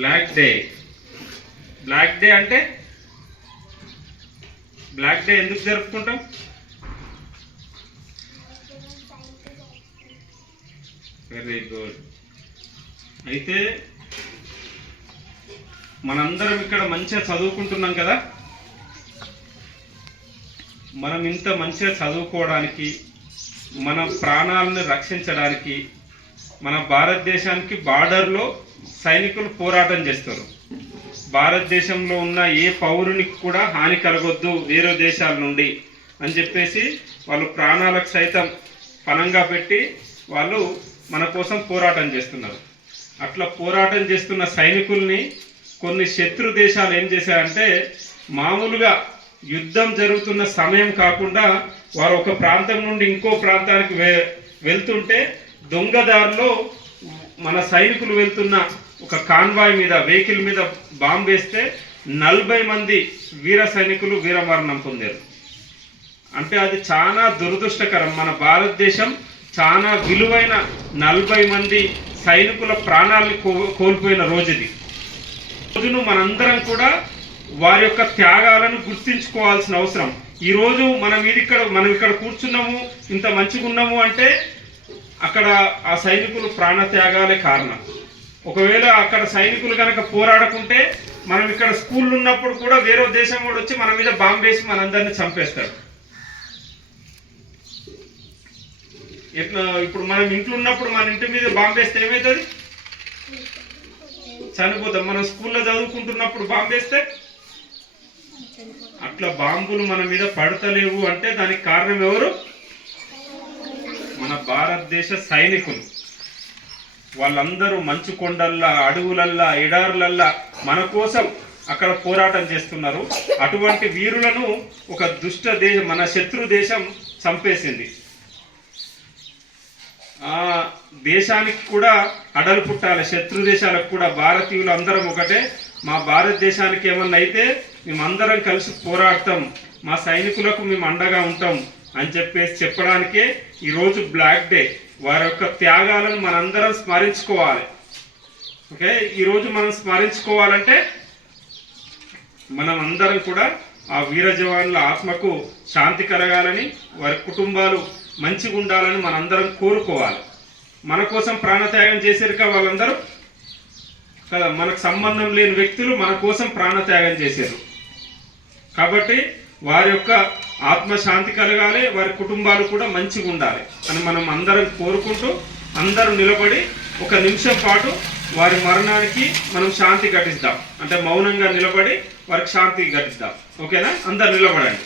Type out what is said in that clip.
Black day. Black day అంటే black day ఎందుకు జరుపుకుంటాం? Very good. అయితే మనందరం ఇక్కడ మంచిగా చదువుకుంటున్నాం కదా. మనం ఇంత మంచిగా చదువుకోవడానికి, మన ప్రాణాలను రక్షించడానికి మన భారతదేశానికి బార్డర్లో సైనికులు పోరాటం చేస్తారు. భారతదేశంలో ఉన్న ఏ పౌరునికి కూడా హాని కలగొద్దు వేరే దేశాల నుండి అని చెప్పేసి వాళ్ళు ప్రాణాలకు సైతం పణంగా పెట్టి వాళ్ళు మన కోసం పోరాటం చేస్తున్నారు. అట్లా పోరాటం చేస్తున్న సైనికుల్ని కొన్ని శత్రు దేశాలు ఏం చేశాయంటే, మామూలుగా యుద్ధం జరుగుతున్న సమయం కాకుండా వారు ఒక ప్రాంతం నుండి ఇంకో ప్రాంతానికి వెళ్తుంటే దొంగదారిలో మన సైనికులు వెళ్తున్న ఒక కాన్వాయ్ మీద, వెహికల్ మీద బాంబు వేస్తే 40 మంది వీర సైనికులు వీరమరణం పొందారు. అంటే అది చాలా దురదృష్టకరం. మన భారతదేశం చాలా విలువైన 40 మంది సైనికుల ప్రాణాలని కోల్పోయిన రోజు ఇది. రోజును మనందరం కూడా వారి యొక్క త్యాగాలను గుర్తించుకోవాల్సిన అవసరం. ఈరోజు మనం ఇక్కడ కూర్చున్నాము, ఇంత మంచిగా ఉన్నాము అంటే అక్కడ ఆ సైనికులు ప్రాణత్యాగాలే కారణం. ఒకవేళ అక్కడ సైనికులు కనుక పోరాడకుంటే మనం ఇక్కడ స్కూల్లో ఉన్నప్పుడు కూడా వేరే దేశం కూడా వచ్చి మన మీద బాంబు వేసి మనందరినీ చంపేస్తారు. ఎట్లా ఇప్పుడు మనం ఇంట్లో ఉన్నప్పుడు మన ఇంటి మీద బాంబు వేస్తే ఏమవుతుంది? చనిపోతాం. మనం స్కూల్లో చదువుకుంటున్నప్పుడు బాంబు వేస్తే అట్లా బాంబులు మన మీద పడతలేవు అంటే దానికి కారణం ఎవరు? మన భారతదేశ సైనికులు. వాళ్ళందరూ మంచు కొండల్లా, అడవులల్లా, ఎడారులల్లా మన కోసం అక్కడ పోరాటం చేస్తున్నారు. అటువంటి వీరులను ఒక దుష్ట దేశం, మన శత్రు దేశం చంపేసింది. ఆ దేశానికి కూడా అడలు పుట్టాలి, శత్రు దేశాలకు కూడా. భారతీయులు అందరం ఒకటే. మా భారతదేశానికి ఏమన్నా అయితే మేమందరం కలిసి పోరాడతాం, మా సైనికులకు మేము అండగా ఉంటాం అని చెప్పేసి చెప్పడానికే ఈరోజు బ్లాక్ డే. వారి యొక్క త్యాగాలను మనందరం స్మరించుకోవాలి. ఓకే, ఈరోజు మనం స్మరించుకోవాలంటే మనం అందరం కూడా ఆ వీర జవాన్ల ఆత్మకు శాంతి కలగాలని, వారి కుటుంబాలు మంచిగా ఉండాలని మనందరం కోరుకోవాలి. మన కోసం ప్రాణత్యాగం చేశారు కదా వాళ్ళందరూ కదా, మనకు సంబంధం లేని వ్యక్తులు మన కోసం ప్రాణత్యాగం చేశారు. కాబట్టి వారి యొక్క ఆత్మశాంతి కలగాలి, వారి కుటుంబాలు కూడా మంచిగా ఉండాలి అని మనం అందరం కోరుకుంటూ అందరూ నిలబడి 1 నిమిషం పాటు వారి మరణానికి మనం శాంతి ఘటిస్తాం. అంటే మౌనంగా నిలబడి వారికి శాంతి ఘటిస్తాం. ఓకేనా? అందరు నిలబడండి.